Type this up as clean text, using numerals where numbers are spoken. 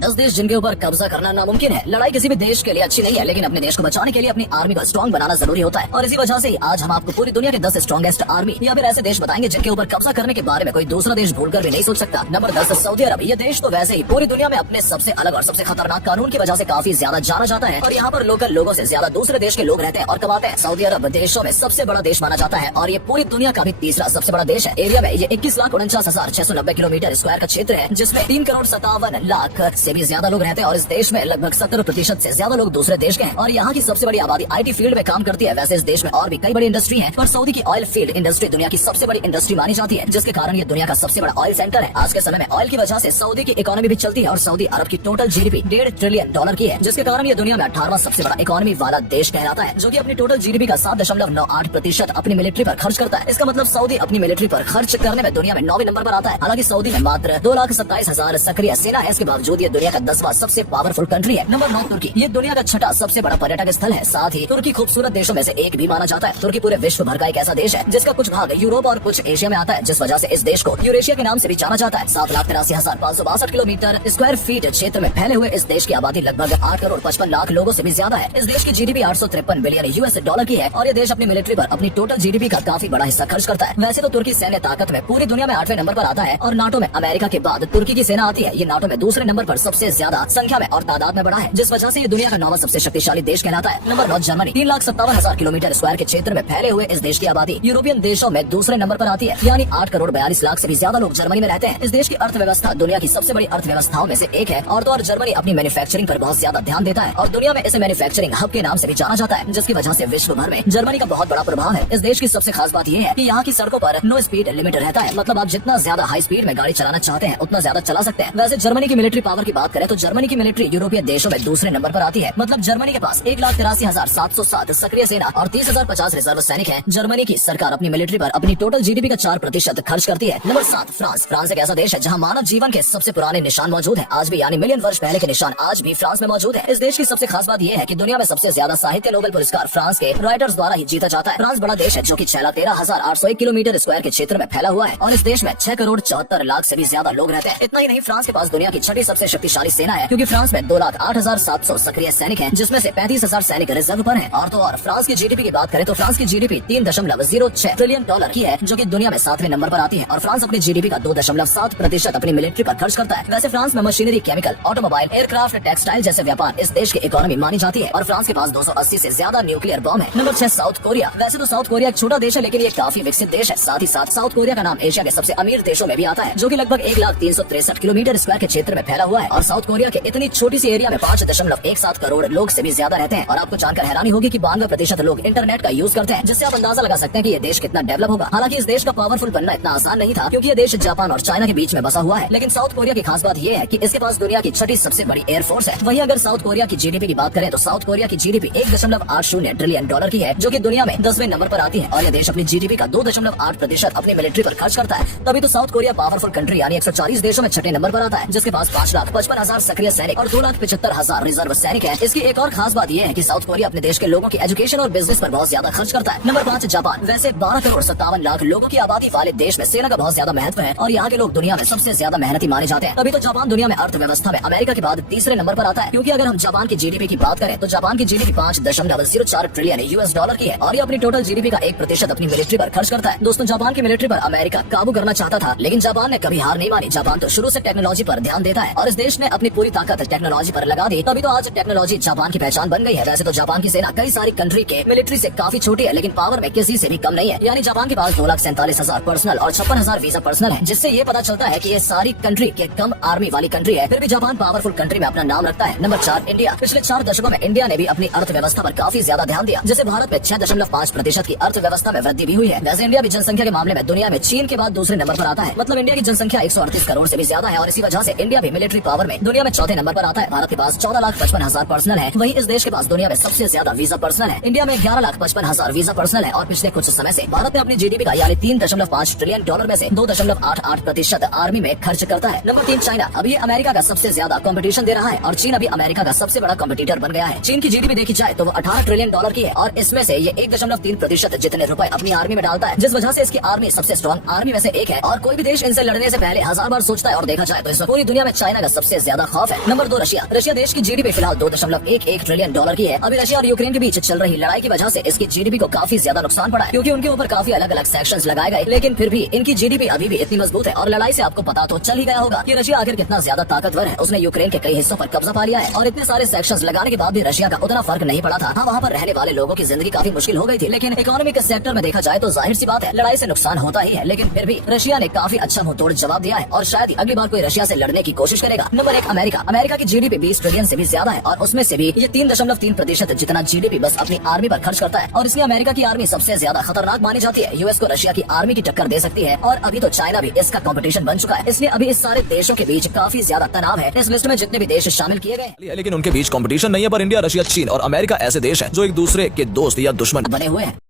10 देश जिनके ऊपर कब्जा करना नामुमकिन है। लड़ाई किसी भी देश के लिए अच्छी नहीं है, लेकिन अपने देश को बचाने के लिए अपनी आर्मी को स्ट्रॉन्ग बनाना जरूरी होता है। और इसी वजह से आज हम आपको पूरी दुनिया के 10 स्ट्रॉन्गेस्ट आर्मी या फिर ऐसे देश बताएंगे जिनके ऊपर कब्जा करने के बारे में कोई दूसरा देश भूलकर भी नहीं सोच सकता। नंबर 10 सऊदी अरब। ये देश तो वैसे ही पूरी दुनिया में अपने सबसे अलग और सबसे खतरनाक कानून की वजह से काफी ज्यादा जाना जाता है और यहाँ पर लोकल लोगों से ज्यादा दूसरे देश के लोग रहते हैं और कमाते हैं। सऊदी अरब देशों में सबसे बड़ा देश माना जाता है और ये पूरी दुनिया का भी तीसरा सबसे बड़ा देश है। एरिया में ये 21,49,690 किलोमीटर स्क्वायर का क्षेत्र है, जिसमें 3,57,00,000 से भी ज्यादा लोग रहते हैं और इस देश में लगभग 70% से ज्यादा लोग दूसरे देश के हैं और यहाँ की सबसे बड़ी आबादी IT फील्ड में काम करती है। वैसे इस देश में और भी कई बड़ी इंडस्ट्री है, पर सऊदी की ऑयल फील्ड इंडस्ट्री दुनिया की सबसे बड़ी इंडस्ट्री मानी जाती है, जिसके कारण ये दुनिया का सबसे बड़ा ऑयल सेंटर है। आज के समय में ऑयल की वजह से सऊदी की इकोनॉमी भी चलती है और सऊदी अरब की टोटल GDP $1.5 ट्रिलियन की है, जिसके कारण ये दुनिया में 18वां सबसे बड़ा इकोनॉमी वाला देश कहलाता है, जो कि अपनी टोटल GDP का 7.98% अपनी मिलिट्री पर खर्च करता है। इसका मतलब सऊदी अपनी मिलिट्री पर खर्च करने में दुनिया में 9वें नंबर पर आता है। हालांकि सऊदी में मात्र 2,27,000 सक्रिय सेना है, इसके बावजूद ये दुनिया का 10वां सबसे पावरफुल कंट्री है। नंबर 9 तुर्की। ये दुनिया का 6ठा सबसे बड़ा पर्यटक स्थल है। साथ ही तुर्की खूबसूरत देशों में से एक भी माना जाता है। तुर्की पूरे विश्व भर का एक ऐसा देश है जिसका कुछ भाग यूरोप और कुछ एशिया में आता है, जिस वजह से इस देश को यूरेशिया के नाम से भी जाना जाता है। 7,83,562 किलोमीटर स्क्वायर फीट क्षेत्र में फैले हुए इस देश की आबादी लगभग 8,55,00,000 लोगों से भी ज्यादा है। इस देश की GDP $853 बिलियन US की है और ये देश अपनी मिलिट्री पर अपनी टोटल GDP का काफी बड़ा हिस्सा खर्च करता है। वैसे तो तुर्की सैन्य ताकत में पूरी दुनिया में 8वें नंबर पर आता है और नाटो में अमेरिका के बाद तुर्की की सेना आती है। ये नाटो में दूसरे नंबर पर सबसे ज्यादा संख्या में और तादाद में बड़ा है, जिस वजह से ये दुनिया का 9वां सबसे शक्तिशाली देश कहलाता है। Number 9 Germany. 3,57,000 किलोमीटर स्क्वायर के क्षेत्र में फैले हुए इस देश की आबादी यूरोपियन देशों में दूसरे नंबर पर आती है, यानी 8,42,00,000 से भी ज्यादा लोग जर्मनी में रहते हैं। इस देश की अर्थव्यवस्था दुनिया की सबसे बड़ी अर्थव्यवस्थाओं में से एक है और तो और जर्मनी अपनी मैन्युफैक्चरिंग पर बहुत ज्यादा ध्यान देता है और दुनिया में इसे मैन्युफैक्चरिंग हब के नाम से भी जाना जाता है, जिसकी वजह से विश्व भर में जर्मनी का बहुत बड़ा प्रभाव है। इस देश की सबसे खास बात यह है कि यहाँ की सड़कों पर नो स्पीड लिमिट रहता है, मतलब आप जितना ज्यादा हाई स्पीड में गाड़ी चलाना चाहते हैं उतना ज्यादा चला सकते हैं। वैसे जर्मनी की मिलिट्री पावर की बात करें तो जर्मनी की मिलिट्री यूरोपीय देशों में दूसरे नंबर पर आती है, मतलब जर्मनी के पास 1,83,707 सक्रिय सेना और 30,050 रिजर्व सैनिक हैं। जर्मनी की सरकार अपनी मिलिट्री पर अपनी टोटल GDP का 4% खर्च करती है। Number 7 France. फ्रांस एक ऐसा देश है जहाँ मानव जीवन के सबसे पुराने निशान मौजूद है, आज भी, यानी मिलियन वर्ष पहले के निशान आज भी फ्रांस में मौजूद है। इस देश की सबसे खास बात यह है कि दुनिया में सबसे ज्यादा साहित्य नोबेल पुरस्कार फ्रांस के राइटर्स द्वारा ही जीता जाता है। फ्रांस बड़ा देश है जो कि 6,13,801 किलोमीटर स्क्वायर के क्षेत्र में फैला हुआ है और इस देश में 6,74,00,000 से भी ज्यादा लोग रहते हैं। इतना ही नहीं, फ्रांस के पास दुनिया की 6ठी सबसे शक्तिशाली सेना है, क्योंकि फ्रांस में 2,08,700 सक्रिय सैनिक हैं, जिसमें से 35,000 सैनिक रिजर्व पर हैं। और तो और फ्रांस की GDP की बात करें तो फ्रांस की GDP $3.06 ट्रिलियन की है, जो कि दुनिया में 7वें नंबर पर आती है और फ्रांस अपनी GDP का 2.7% अपनी मिलिट्री पर खर्च करता है। वैसे फ्रांस में machinery, chemical, automobile, aircraft, textile जैसे व्यापार इस देश की इकोनॉमी मानी जाती है और फ्रांस के पास 280 से ज्यादा न्यूक्लियर बम है। Number 6 south Korea. वैसे तो साउथ कोरिया एक छोटा देश है, लेकिन ये काफी विकसित देश है। साथ ही साथ साउथ कोरिया का नाम एशिया के सबसे अमीर देशों में भी आता है, जो कि लगभग 1,03,63 किलोमीटर स्क्वायर के क्षेत्र में फैला हुआ है और साउथ कोरिया के इतनी छोटी सी एरिया में 5.17 करोड़ लोग से भी ज्यादा रहते हैं। और आपको जानकर हैरानी होगी कि 92% लोग इंटरनेट का यूज करते हैं, जिससे आप अंदाजा लगा सकते हैं कि ये देश कितना डेवलप होगा। हालांकि इस देश का पावरफुल बनना इतना आसान नहीं था, क्योंकि ये देश जापान और चाइना के बीच में बसा हुआ है। लेकिन साउथ कोरिया की खास बात ये है कि इसके पास दुनिया की 6ठी सबसे बड़ी एयरफोर्स है। वहीं अगर साउथ कोरिया की GDP की बात करें तो साउथ कोरिया की GDP $1.80 ट्रिलियन की है, जो कि दुनिया में 10वें नंबर पर आती है और यह देश अपनी GDP का 2.8% अपनी मिलिट्री पर खर्च करता है। तभी तो साउथ कोरिया पावरफुल कंट्री यानी 140 देशों में 6ठे नंबर पर आता है, जिसके पास 5,55,000 सक्रिय सैनिक और 2,75,000 रिजर्व सैनिक है। इसकी एक और खास बात यह है कि साउथ कोरिया अपने देश के लोगों की एजुकेशन और बिजनेस पर बहुत ज्यादा खर्च करता है। Number 5 Japan. वैसे 12,57,00,000 लोगों की आबादी वाले देश में सेना का बहुत ज्यादा महत्व है और यहाँ के लोग दुनिया में सबसे ज्यादा मेहनती माने जाते हैं। तभी तो जापान दुनिया में अर्थव्यवस्था में अमेरिका के बाद तीसरे नंबर पर आता है, क्योंकि अगर हम जापान की GDP की बात करें तो जापान की GDP $5.04 ट्रिलियन की है और ये अपनी टोटल GDP का 1% अपनी मिलिट्री पर खर्च करता है। दोस्तों, जापान की मिलिट्री पर अमेरिका काबू करना चाहता था, लेकिन जापान ने कभी हार नहीं मानी। जापान तो शुरू से टेक्नोलॉजी पर ध्यान देता है और इस देश ने अपनी पूरी ताकत टेक्नोलॉजी पर लगा दी, तभी तो आज टेक्नोलॉजी जापान की पहचान बन गई है। वैसे तो जापान की सेना कई सारी कंट्री के मिलिट्री से काफी छोटी है, लेकिन पावर में किसी से भी कम नहीं है। यानी जापान के पास 2,47,000 पर्सनल और 56,000 वीजा पर्सनल है, जिससे ये पता चलता है कि ये सारी कंट्री के कम आर्मी वाली कंट्री है, फिर भी जापान पावरफुल कंट्री में अपना नाम रखता है। Number 4 India. पिछले 4 दशकों में इंडिया ने भी अपनी अर्थव्यवस्था पर काफी ज्यादा ध्यान दिया, जैसे भारत में 6.5% की अर्थव्यवस्था में वृद्धि भी हुई है। वैसे इंडिया भी जनसंख्या के मामले में दुनिया में चीन के बाद दूसरे नंबर पर आता है, मतलब इंडिया की जनसंख्या 138 करोड़ से भी ज्यादा है और इसी वजह से इंडिया भी मिलिट्री पावर में दुनिया में 4थे नंबर पर आता है। भारत के पास 14,55,000 पर्सनल है, वहीं इस देश के पास दुनिया में सबसे ज्यादा वीजा पर्सनल है। इंडिया में 11,55,000 वीजा पर्सनल है और पिछले कुछ समय से भारत ने अपनी GDP का यानी $3.5 ट्रिलियन में से 2.88% आर्मी में खर्च करता है। Number 3 China. अब ये अमेरिका का सबसे ज्यादा कंपटीशन दे रहा है और चीन अभी अमेरिका का सबसे बड़ा कंपटीटर बन गया है। चीन की GDP देखी जाए तो वो $18 ट्रिलियन की है और इसमें से ये 1.3% जितने रुपए अपनी आर्मी में डालता है, जिस वजह से इसकी आर्मी सबसे स्ट्रॉन्ग आर्मी में से एक है और कोई भी देश इनसे लड़ने से पहले 1000 बार सोचता है। और देखा जाए तो इस पूरी दुनिया में चाइना का सबसे सबसे ज्यादा खौफ है। Number 2 Russia. रशिया देश की जीडीपी फिलहाल $2.11 ट्रिलियन की है। अभी रशिया और यूक्रेन के बीच चल रही लड़ाई की वजह से इसकी जीडीपी को काफी ज्यादा नुकसान पड़ा है, क्योंकि उनके ऊपर काफी अलग अलग सेक्शंस लगाए गए। लेकिन फिर भी इनकी जीडीपी अभी भी इतनी मजबूत है। और लड़ाई से आपको पता तो चल ही गया होगा कि रशिया आखिर कितना ज्यादा ताकतवर है। उसने यूक्रेन के कई हिस्सों पर कब्जा पा लिया है और इतने सारे सेक्शंस लगाने के बाद भी रशिया का उतना फर्क नहीं पड़ा था। हाँ, वहाँ पर रहने वाले लोगों की जिंदगी काफी मुश्किल हो गई थी, लेकिन इकोनॉमिक सेक्टर में देखा जाए तो जाहिर सी बात है लड़ाई से नुकसान होता ही है। लेकिन फिर भी रशिया ने काफी अच्छा मुंहतोड़ जवाब दिया है और शायद ही अगली बार कोई रशिया से लड़ने की कोशिश करेगा। Number 1 America. अमेरिका की जीडीपी 20 ट्रिलियन से भी ज्यादा है और उसमें से भी ये 3.3% जितना जीडीपी बस अपनी आर्मी पर खर्च करता है। और इसलिए अमेरिका की आर्मी सबसे ज्यादा खतरनाक मानी जाती है। यूएस को रशिया की आर्मी की टक्कर दे सकती है और अभी तो चाइना भी इसका कंपटीशन बन चुका है। इसलिए अभी इस सारे देशों के बीच काफी ज्यादा तनाव है। इस लिस्ट में जितने भी देश शामिल किए गए, लेकिन उनके बीच कंपटीशन नहीं है। पर इंडिया, रशिया, चीन और अमेरिका ऐसे देश हैं जो एक दूसरे के दोस्त या दुश्मन बने हुए हैं।